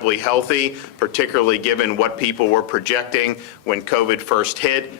healthy, particularly given what people were projecting when COVID first hit.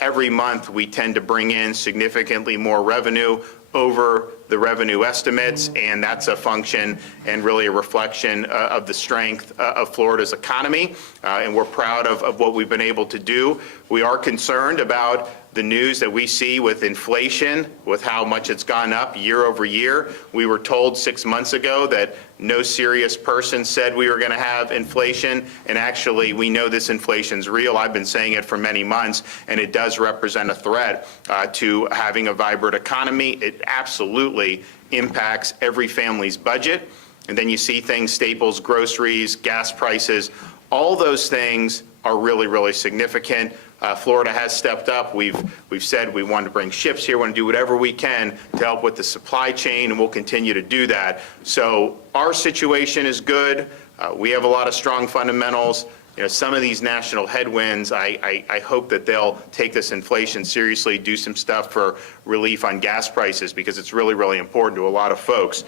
Every month we tend to bring in significantly more revenue over the revenue estimates, and that's a function and really a reflection of the strength of Florida's economy, and we're proud of what we've been able to do. We are concerned about the news that we see with inflation, with how much it's gone up year over year. We were told 6 months ago that no serious person said we were going to have inflation, and actually we know this inflation's real. I've been saying it for many months, and it does represent a threat to having a vibrant economy. It absolutely impacts every family's budget. And then you see things, staples, groceries, gas prices, all those things are really, really significant. Florida has stepped up. We've said we want to bring ships here, want to do whatever we can to help with the supply chain, and we'll continue to do that. So our situation is good. We have a lot of strong fundamentals. You know, some of these national headwinds, I hope that they'll take this inflation seriously, do some stuff for relief on gas prices, because it's really, really important to a lot of folks.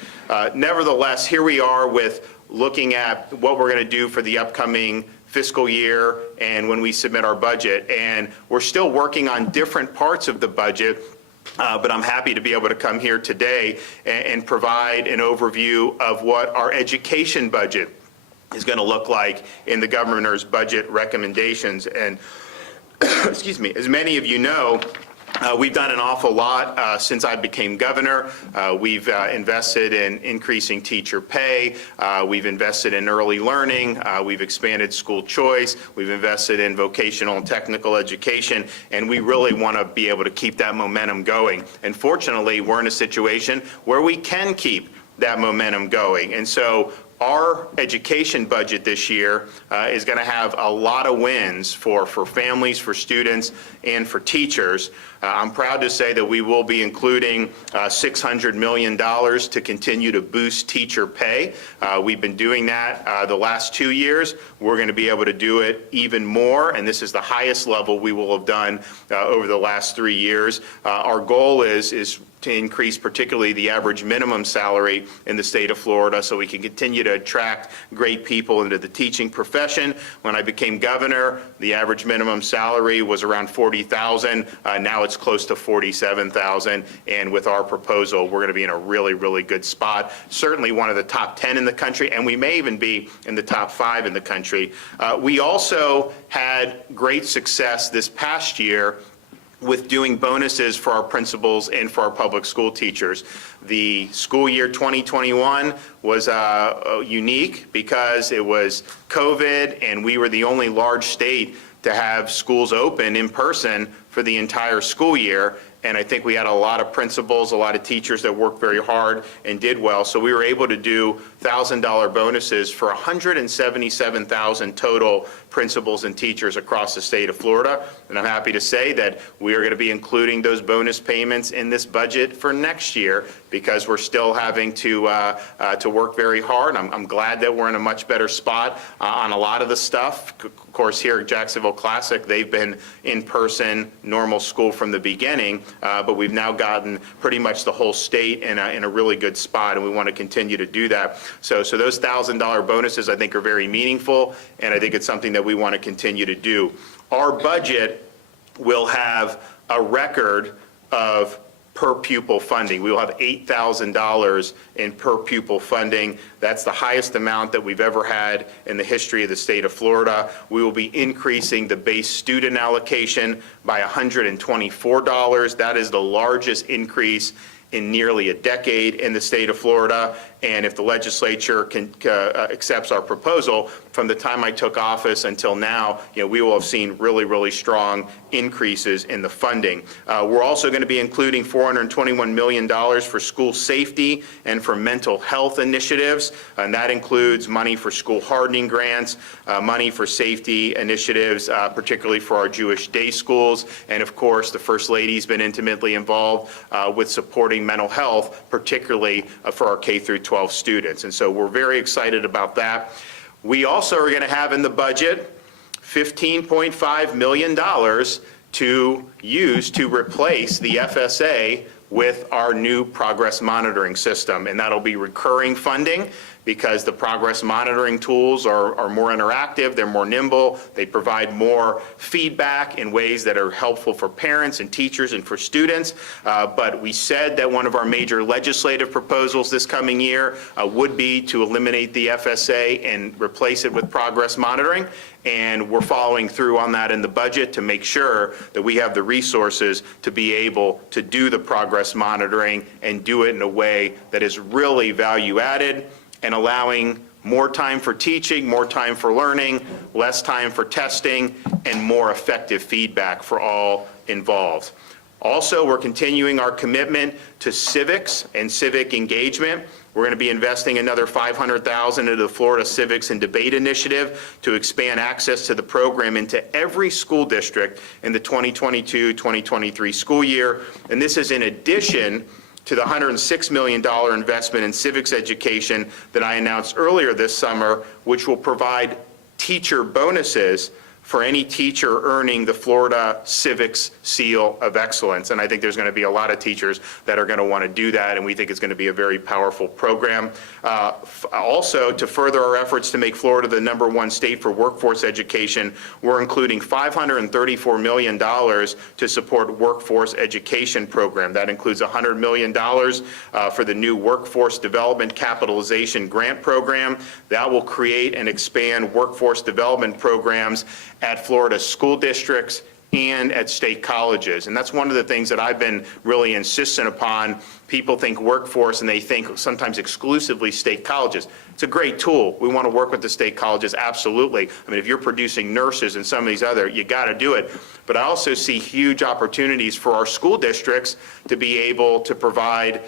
Nevertheless, here we are with looking at what we're going to do for the upcoming fiscal year and when we submit our budget. And we're still working on different parts of the budget, but I'm happy to be able to come here today and provide an overview of what our education budget is going to look like in the governor's budget recommendations. And excuse me, as many of you know, we've done an awful lot since I became governor. We've invested in increasing teacher pay. We've invested in early learning. We've expanded school choice. We've invested in vocational and technical education, and we really want to be able to keep that momentum going. And fortunately, we're in a situation where we can keep that momentum going. And so our education budget this year is going to have a lot of wins for families, for students, and for teachers. I'm proud to say that we will be including $600 million to continue to boost teacher pay. We've been doing that the last 2 years. We're going to be able to do it even more, and this is the highest level we will have done over the last 3 years. Our goal is to increase particularly the average minimum salary in the state of Florida so we can continue to attract great people into the teaching profession. When I became governor, the average minimum salary was around $40,000. Now it's close to $47,000, and with our proposal, we're going to be in a really, really good spot. Certainly one of the top 10 in the country, and we may even be in the top 5 in the country. We also had great success this past year with doing bonuses for our principals and for our public school teachers. The school year 2021 was unique because it was COVID, and we were the only large state to have schools open in person for the entire school year. And I think we had a lot of principals, a lot of teachers that worked very hard and did well. So we were able to do $1,000 bonuses for 177,000 total principals and teachers across the state of Florida. And I'm happy to say that we are going to be including those bonus payments in this budget for next year, because we're still having to work very hard. I'm glad that we're in a much better spot on a lot of the stuff. Of course, here at Jacksonville Classic, they've been in-person, normal school from the beginning, but we've now gotten pretty much the whole state in a really good spot, and we want to continue to do that. So those $1,000 bonuses, I think, are very meaningful, and I think it's something that we want to continue to do. Our budget will have a record of per pupil funding. We will have $8,000 in per pupil funding. That's the highest amount that we've ever had in the history of the state of Florida. We will be increasing the base student allocation by $124. That is the largest increase in nearly a decade in the state of Florida. And if the legislature accepts our proposal, from the time I took office until now, we will have seen really, really strong increases in the funding. We're also going to be including $421 million for school safety and for mental health initiatives, and that includes money for school hardening grants, money for safety initiatives, particularly for our Jewish day schools, and of course, the First Lady's been intimately involved with supporting mental health, particularly for our K through 12 students, and so we're very excited about that. We also are going to have in the budget $15.5 million to use to replace the FSA with our new progress monitoring system, and that'll be recurring funding. because the progress monitoring tools are more interactive, they're more nimble, they provide more feedback in ways that are helpful for parents and teachers and for students. But we said that one of our major legislative proposals this coming year would be to eliminate the FSA and replace it with progress monitoring. And we're following through on that in the budget to make sure that we have the resources to be able to do the progress monitoring and do it in a way that is really value added and allowing more time for teaching, more time for learning, less time for testing, and more effective feedback for all involved. Also, we're continuing our commitment to civics and civic engagement. We're going to be investing another $500,000 into the Florida Civics and Debate Initiative to expand access to the program into every school district in the 2022-2023 school year. And this is in addition to the $106 million investment in civics education that I announced earlier this summer, which will provide teacher bonuses for any teacher earning the Florida Civics Seal of Excellence. And I think there's going to be a lot of teachers that are going to want to do that, and we think it's going to be a very powerful program. Also, to further our efforts to make Florida the #1 state for workforce education, we're including $534 million to support workforce education program. That includes $100 million for the new Workforce Development Capitalization Grant Program. That will create and expand workforce development programs at Florida school districts and at state colleges. And that's one of the things that I've been really insistent upon. People think workforce and they think sometimes exclusively state colleges. It's a great tool. We want to work with the state colleges, absolutely. I mean, if you're producing nurses and some of these other, you got to do it. But I also see huge opportunities for our school districts to be able to provide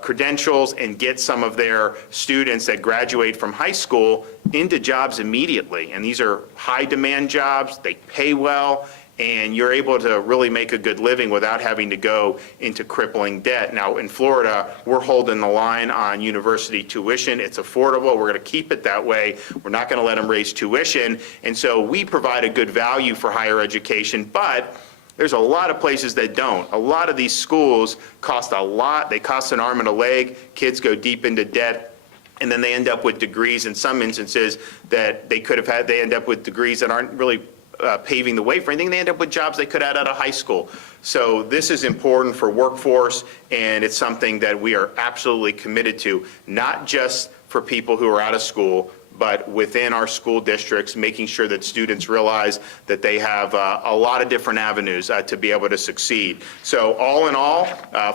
credentials and get some of their students that graduate from high school into jobs immediately. And these are high demand jobs, they pay well, and you're able to really make a good living without having to go into crippling debt. Now, in Florida, we're holding the line on university tuition. It's affordable. We're going to keep it that way. We're not going to let them raise tuition. And so we provide a good value for higher education, but there's a lot of places that don't. A lot of these schools cost a lot. They cost an arm and a leg. Kids go deep into debt, and then they end up with degrees in some instances that they could have had. They end up with degrees that aren't really paving the way for anything. They end up with jobs they could have out of high school. So this is important for workforce, and it's something that we are absolutely committed to, not just for people who are out of school, but within our school districts, making sure that students realize that they have a lot of different avenues to be able to succeed. So all in all,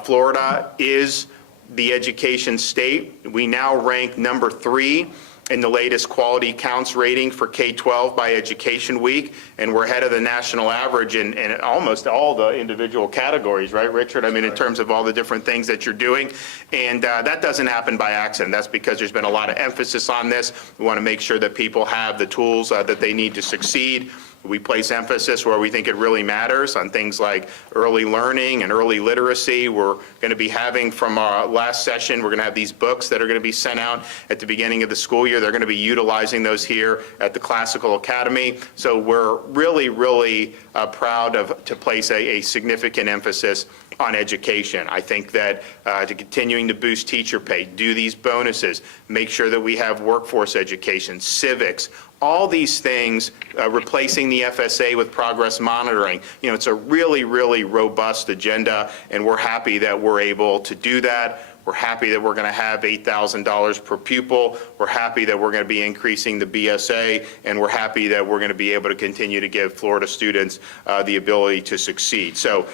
Florida is the education state. We now rank #3 in the latest Quality Counts rating for K-12 by Education Week, and we're ahead of the national average in almost all the individual categories, right, Richard? I mean, in terms of all the different things that you're doing, and that doesn't happen by accident. That's because there's been a lot of emphasis on this. We want to make sure that people have the tools that they need to succeed. We place emphasis where we think it really matters on things like early learning and early literacy. We're going to be having from our last session, we're going to have these books that are going to be sent out at the beginning of the school year. They're going to be utilizing those here at the Classical Academy. So we're really, really proud to place a significant emphasis on education. I think that to continuing to boost teacher pay, do these bonuses, make sure that we have workforce education, civics, all these things, replacing the FSA with progress monitoring. You know, it's a really, really robust agenda, and we're happy that we're able to do that. We're happy that we're going to have $8,000 per pupil. We're happy that we're going to be increasing the BSA, and we're happy that we're going to be able to continue to give Florida students the ability to succeed. So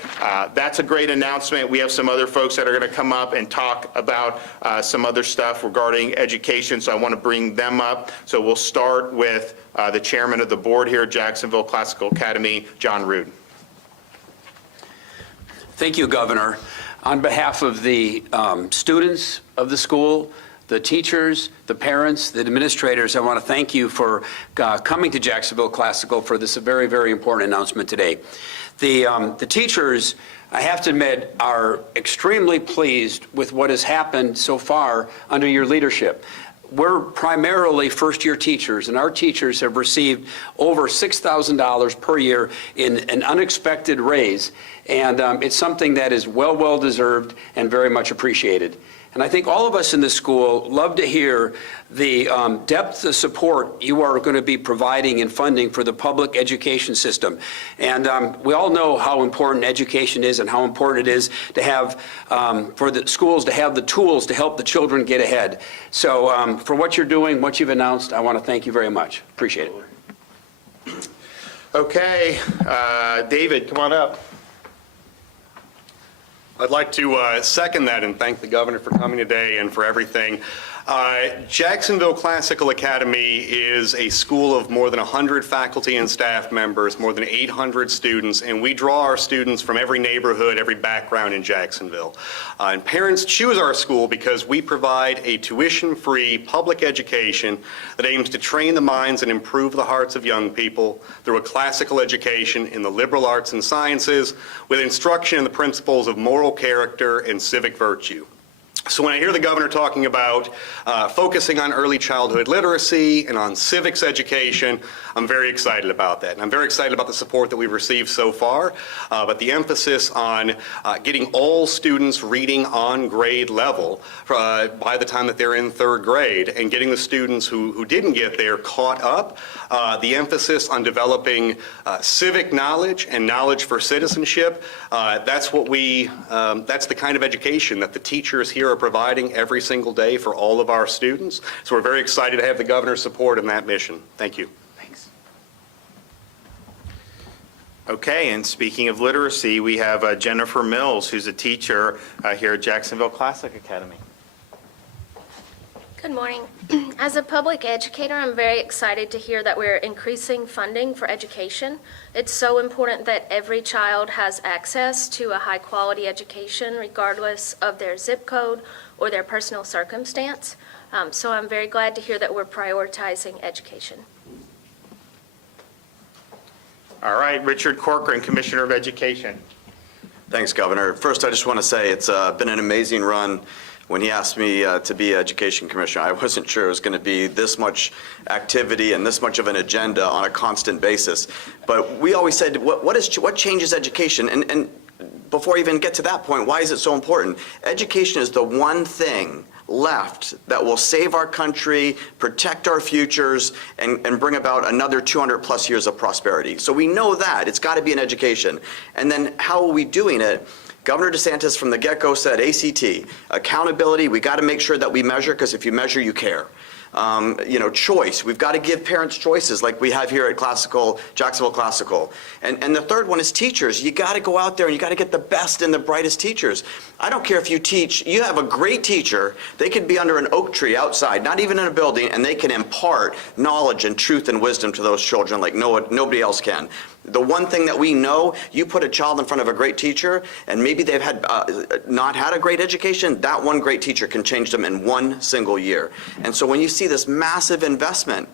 that's a great announcement. We have some other folks that are going to come up and talk about some other stuff regarding education, so I want to bring them up. So we'll start with the chairman of the board here at Jacksonville Classical Academy, John Rood. Thank you, Governor. On behalf of the students of the school, the teachers, the parents, the administrators, I want to thank you for coming to Jacksonville Classical for this very, very important announcement today. The teachers, I have to admit, are extremely pleased with what has happened so far under your leadership. We're primarily first-year teachers, and our teachers have received over $6,000 per year in an unexpected raise, and it's something that is well deserved and very much appreciated. And I think all of us in this school love to hear the depth of support you are going to be providing and funding for the public education system. And we all know how important education is and how important it is to have, for the schools to have the tools to help the children get ahead. So for what you're doing, what you've announced, I want to thank you very much. Appreciate it. Okay, David, come on up. I'd like to second that and thank the governor for coming today and for everything. Jacksonville Classical Academy is a school of more than 100 faculty and staff members, more than 800 students, and we draw our students from every neighborhood, every background in Jacksonville. And parents choose our school because we provide a tuition-free public education that aims to train the minds and improve the hearts of young people through a classical education in the liberal arts and sciences with instruction in the principles of moral character and civic virtue. So when I hear the governor talking about focusing on early childhood literacy and on civics education, I'm very excited about that. And I'm very excited about the support that we've received so far, but the emphasis on getting all students reading on grade level by the time that they're in third grade and getting the students who didn't get there caught up, the emphasis on developing civic knowledge and knowledge for citizenship, that's the kind of education that the teachers here are providing every single day for all of our students. So we're very excited to have the governor's support in that mission. Thank you. Thanks. Okay, and speaking of literacy, we have Jennifer Mills, who's a teacher here at Jacksonville Classic Academy. Good morning. As a public educator, I'm very excited to hear that we're increasing funding for education. It's so important that every child has access to a high-quality education regardless of their zip code or their personal circumstance. So I'm very glad to hear that we're prioritizing education. All right, Richard Corcoran, Commissioner of Education. Thanks, Governor. First, I just want to say it's been an amazing run. When he asked me to be Education Commissioner, I wasn't sure it was going to be this much activity and this much of an agenda on a constant basis. But we always said, what changes education? And before I even get to that point, why is it so important? Education is the one thing left that will save our country, protect our futures, and bring about another 200 plus years of prosperity. So we know that. It's got to be in education. And then how are we doing it? Governor DeSantis from the get-go said ACT, accountability, we got to make sure that we measure, because if you measure, you care. Choice, we've got to give parents choices like we have here at Jacksonville Classical. And the third one is teachers. You got to go out there and you got to get the best and the brightest teachers. I don't care if you have a great teacher, they could be under an oak tree outside, not even in a building, and they can impart knowledge and truth and wisdom to those children like nobody else can. The one thing that we know, you put a child in front of a great teacher, and maybe they've not had a great education, that one great teacher can change them in one single year. And so when you see this massive investment,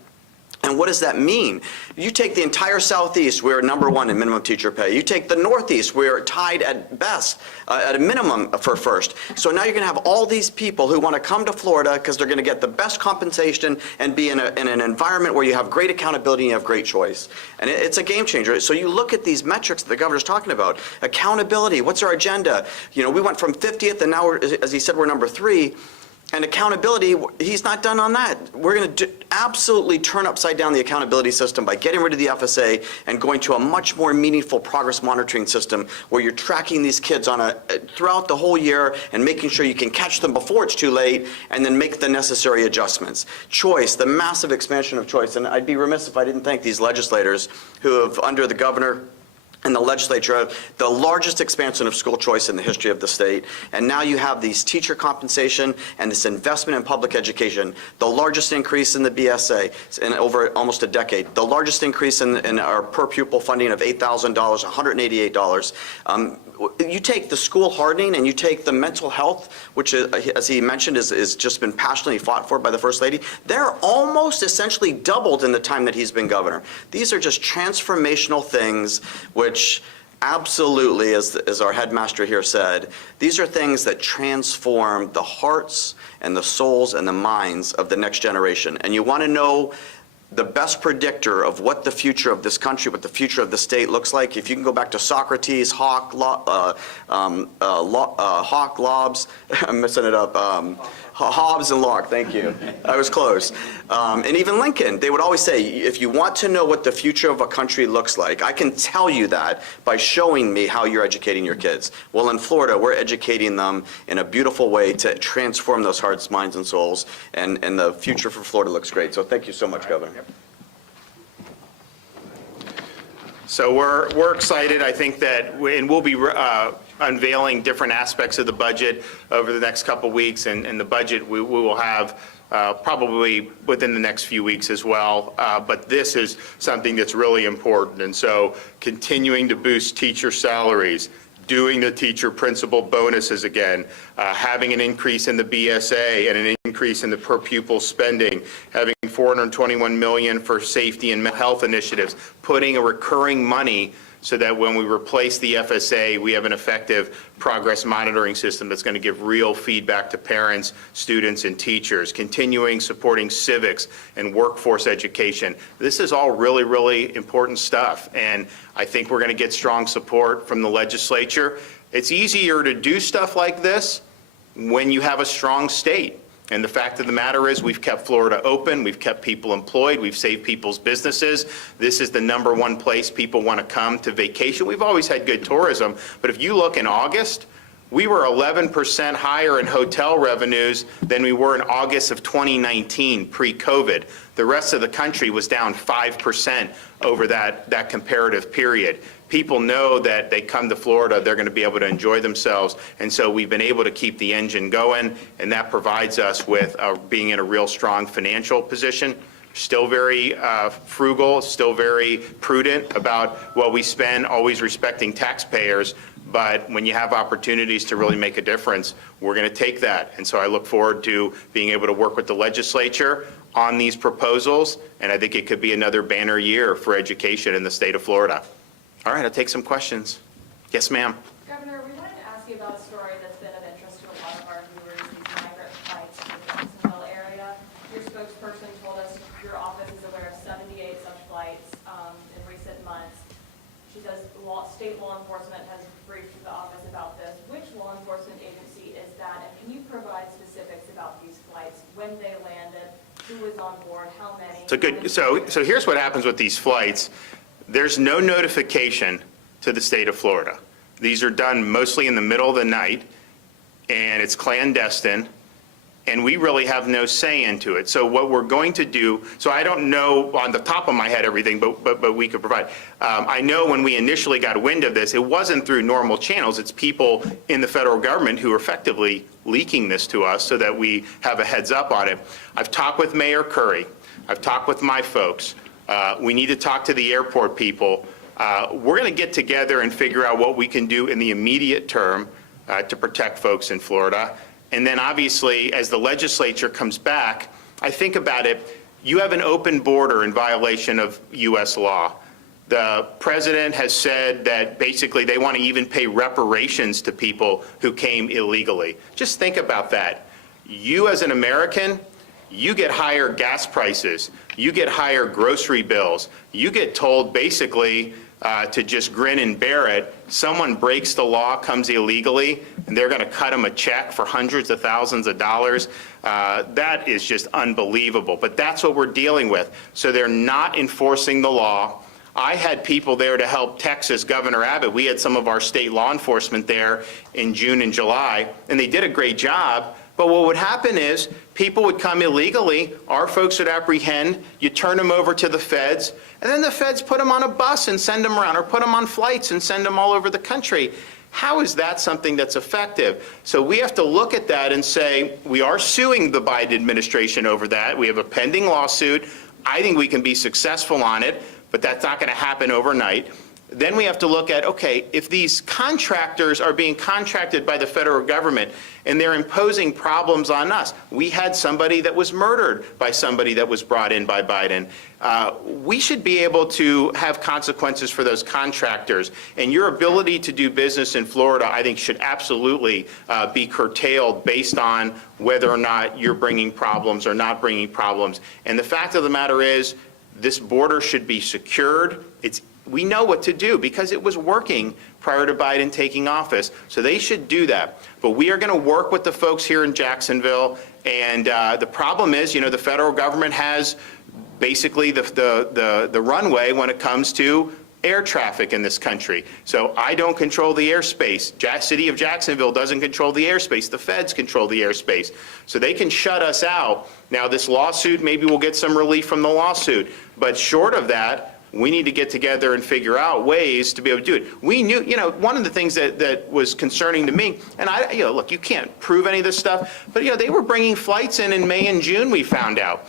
and what does that mean? You take the entire Southeast, we're #1 in minimum teacher pay. You take the Northeast, we're tied at best, at a minimum for first. So now you're going to have all these people who want to come to Florida because they're going to get the best compensation and be in an environment where you have great accountability and you have great choice. And it's a game changer. So you look at these metrics that the governor's talking about. Accountability, what's our agenda? We went from 50th and now, as he said, we're #3. And accountability, he's not done on that. We're going to absolutely turn upside down the accountability system by getting rid of the FSA and going to a much more meaningful progress monitoring system where you're tracking these kids throughout the whole year and making sure you can catch them before it's too late and then make the necessary adjustments. Choice, the massive expansion of choice. And I'd be remiss if I didn't thank these legislators who have, under the governor and the legislature, the largest expansion of school choice in the history of the state. And now you have these teacher compensation and this investment in public education, the largest increase in the BSA in over almost a decade, the largest increase in our per pupil funding of $8,000, $188. You take the school hardening and you take the mental health, which, as he mentioned, is just been passionately fought for by the First Lady. They're almost essentially doubled in the time that he's been governor. These are just transformational things, which absolutely, as our headmaster here said, these are things that transform the hearts and the souls and the minds of the next generation. And you want to know the best predictor of what the future of this country, what the future of the state looks like, if you can go back to Socrates, Lobs, I'm messing it up, Hobbes and Locke, thank you. I was close. And even Lincoln, they would always say, if you want to know what the future of a country looks like, I can tell you that by showing me how you're educating your kids. Well, in Florida, we're educating them in a beautiful way to transform those hearts, minds, and souls, and the future for Florida looks great. So thank you so much, Governor. So we're excited. I think that, and we'll be unveiling different aspects of the budget over the next couple weeks, and the budget we will have probably within the next few weeks as well. But this is something that's really important. And so continuing to boost teacher salaries, doing the teacher principal bonuses again, having an increase in the BSA and an increase in the per pupil spending, having $421 million for safety and mental health initiatives, putting a recurring money so that when we replace the FSA, we have an effective progress monitoring system that's going to give real feedback to parents, students, and teachers, continuing supporting civics and workforce education. This is all really, really important stuff, and I think we're going to get strong support from the legislature. It's easier to do stuff like this when you have a strong state. And the fact of the matter is we've kept Florida open, we've kept people employed, we've saved people's businesses. This is the #1 place people want to come to vacation. We've always had good tourism, but if you look in August, we were 11% higher in hotel revenues than we were in August of 2019, pre-COVID. The rest of the country was down 5% over that comparative period. People know that they come to Florida, they're going to be able to enjoy themselves, and so we've been able to keep the engine going, and that provides us with being in a real strong financial position. Still very frugal, still very prudent about what we spend, always respecting taxpayers, but when you have opportunities to really make a difference, we're going to take that. And so I look forward to being able to work with the legislature on these proposals, and I think it could be another banner year for education in the state of Florida. All right, I'll take some questions. Yes, ma'am. Governor, we wanted to ask you about a story that's been of interest to a lot of our viewers, these migrant flights in the Jacksonville area. Your spokesperson told us your office is aware of 78 such flights in recent months. She says state law enforcement has briefed the office about this. Which law enforcement agency is that, and can you provide specifics about these flights, when they landed, who was on board, how many? So here's what happens with these flights. There's no notification to the state of Florida. These are done mostly in the middle of the night, and it's clandestine, and we really have no say into it. So what we're going to do, so I don't know on the top of my head everything, but we could provide. I know when we initially got wind of this, it wasn't through normal channels. It's people in the federal government who are effectively leaking this to us so that we have a heads up on it. I've talked with Mayor Curry. I've talked with my folks. We need to talk to the airport people. We're going to get together and figure out what we can do in the immediate term to protect folks in Florida. And then obviously, as the legislature comes back, I think about it, you have an open border in violation of U.S. law. The president has said that basically they want to even pay reparations to people who came illegally. Just think about that. You as an American, you get higher gas prices, you get higher grocery bills, you get told basically to just grin and bear it. Someone breaks the law, comes illegally, and they're going to cut them a check for hundreds of thousands of dollars. That is just unbelievable, but that's what we're dealing with. So they're not enforcing the law. I had people there to help Texas, Governor Abbott. We had some of our state law enforcement there in June and July, and they did a great job. But what would happen is people would come illegally, our folks would apprehend, you turn them over to the feds, and then the feds put them on a bus and send them around, or put them on flights and send them all over the country. How is that something that's effective? So we have to look at that and say, we are suing the Biden administration over that. We have a pending lawsuit. I think we can be successful on it, but that's not going to happen overnight. Then we have to look at, okay, if these contractors are being contracted by the federal government and they're imposing problems on us. We had somebody that was murdered by somebody that was brought in by Biden. We should be able to have consequences for those contractors. And your ability to do business in Florida, I think, should absolutely be curtailed based on whether or not you're bringing problems or not bringing problems. And the fact of the matter is, This border should be secured. We know what to do because it was working prior to Biden taking office. So they should do that. But we are going to work with the folks here in Jacksonville. And the problem is, the federal government has basically the runway when it comes to air traffic in this country. So I don't control the airspace. City of Jacksonville doesn't control the airspace. The feds control the airspace. So they can shut us out. Now this lawsuit, maybe we'll get some relief from the lawsuit. But short of that, we need to get together and figure out ways to be able to do it. We knew, one of the things that was concerning to me, and look, you can't prove any of this stuff, but they were bringing flights in May and June, we found out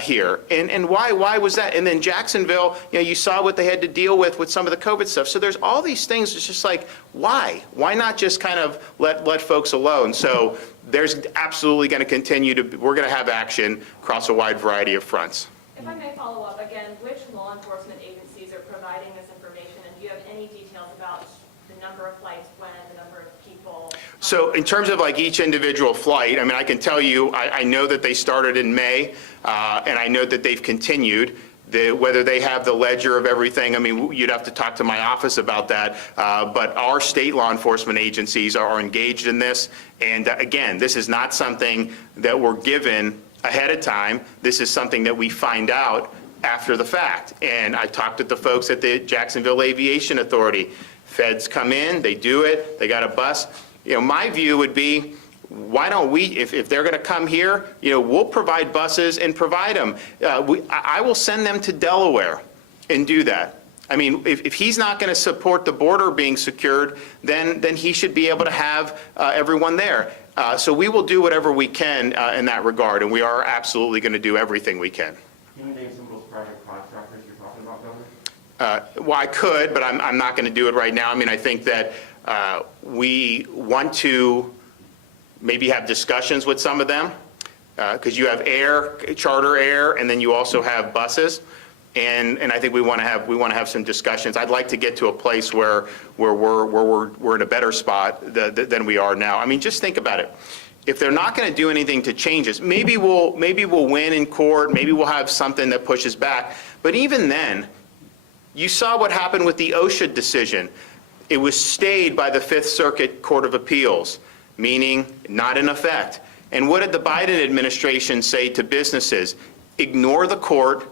here. And why was that? And then Jacksonville, you saw what they had to deal with some of the COVID stuff. So there's all these things. It's just like, why? Why not just kind of let folks alone? So there's absolutely going to continue we're going to have action across a wide variety of fronts. If I may follow up again, which law enforcement agencies are providing this information, and do you have any details about the number of flights, when, the number of people? So in terms of like each individual flight, I mean, I can tell you, I know that they started in May, and I know that they've continued. Whether they have the ledger of everything, I mean, you'd have to talk to my office about that. But our state law enforcement agencies are engaged in this. And again, this is not something that we're given ahead of time. This is something that we find out after the fact. And I talked to the folks at the Jacksonville Aviation Authority. Feds come in, they do it, they got a bus. My view would be, why don't we, if they're going to come here, we'll provide buses and provide them. I will send them to Delaware and do that. I mean, if he's not going to support the border being secured, then he should be able to have everyone there. So we will do whatever we can in that regard, and we are absolutely going to do everything we can. Can you name some of those private contractors you're talking about, Governor? Well, I could, but I'm not going to do it right now. I mean, I think that we want to maybe have discussions with some of them, because you have charter air, and then you also have buses. And I think we want to have some discussions. I'd like to get to a place where we're in a better spot than we are now. I mean, just think about it. If they're not going to do anything to change us, maybe we'll win in court. Maybe we'll have something that pushes back. But even then, you saw what happened with the OSHA decision. It was stayed by the Fifth Circuit Court of Appeals, meaning not in effect. And what did the Biden administration say to businesses? Ignore the court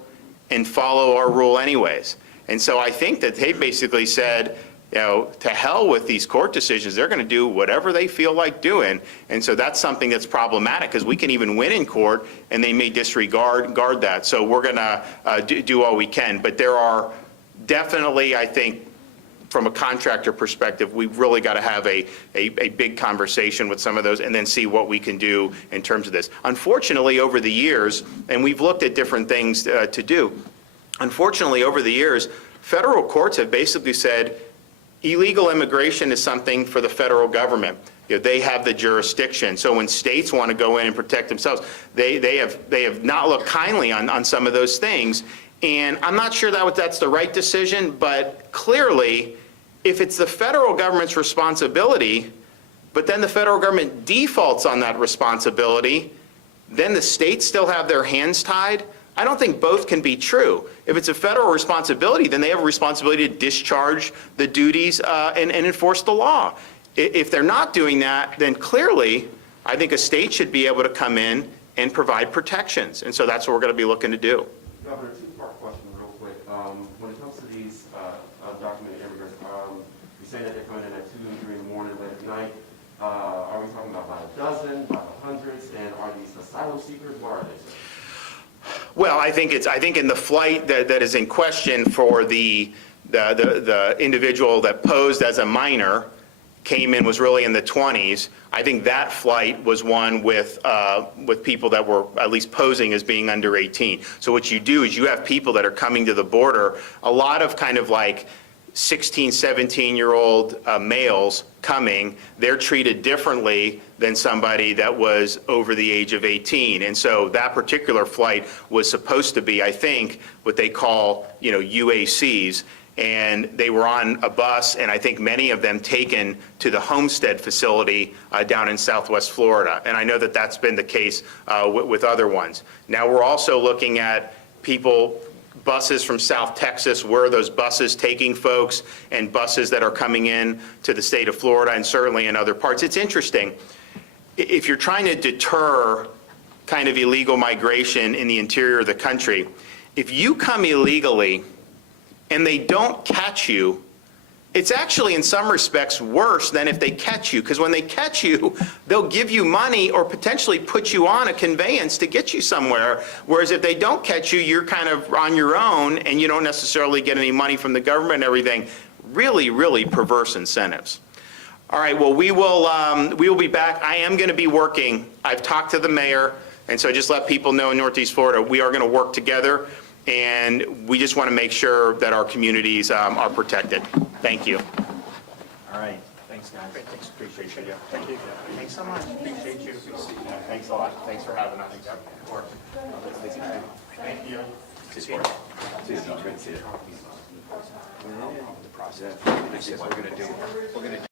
and follow our rule anyways. And so I think that they basically said, to hell with these court decisions. They're going to do whatever they feel like doing. And so that's something that's problematic, because we can even win in court and they may disregard that. So we're going to do all we can. But there are definitely, I think, from a contractor perspective, we've really got to have a big conversation with some of those and then see what we can do in terms of this. Unfortunately, over the years, and we've looked at different things to do, unfortunately, over the years, federal courts have basically said illegal immigration is something for the federal government. They have the jurisdiction. So when states want to go in and protect themselves, they have not looked kindly on some of those things. And I'm not sure that's the right decision, but clearly, if it's the federal government's responsibility, but then the federal government defaults on that responsibility, then the states still have their hands tied. I don't think both can be true. If it's a federal responsibility, then they have a responsibility to discharge the duties and enforce the law. If they're not doing that, then clearly, I think a state should be able to come in and provide protections. And so that's what we're going to be looking to do. Governor, two-part question real quick. When it comes to these undocumented immigrants, you say that they're coming in at 2 and 3 in the morning, late at night. Are we talking about a dozen, by the hundreds, and are these asylum seekers? What are they? Well, I think in the flight that is in question for the individual that posed as a minor, came in, was really in the 20s. I think that flight was one with people that were at least posing as being under 18. So what you do is you have people that are coming to the border, a lot of kind of like 16, 17-year-old males coming. They're treated differently than somebody that was over the age of 18. And so that particular flight was supposed to be, I think, what they call, UACs. And they were on a bus, and I think many of them taken to the Homestead facility down in Southwest Florida. And I know that that's been the case with other ones. Now we're also looking at people, buses from South Texas, where are those buses taking folks, and buses that are coming in to the state of Florida and certainly in other parts. It's interesting. If you're trying to deter kind of illegal migration in the interior of the country, if you come illegally and they don't catch you, it's actually in some respects worse than if they catch you, because when they catch you, they'll give you money or potentially put you on a conveyance to get you somewhere, whereas if they don't catch you, you're kind of on your own and you don't necessarily get any money from the government and everything. Really, really perverse incentives. All right, well, we will be back. I am going to be working. I've talked to the mayor, and so just let people know in Northeast Florida, we are going to work together, and we just want to make sure that our communities are protected. Thank you. All right. Thanks, guys. Thanks. Appreciate you. Thank you. Thanks so much. Appreciate you. Thanks a lot. Thanks for having us. Thank you. The process. We're going to do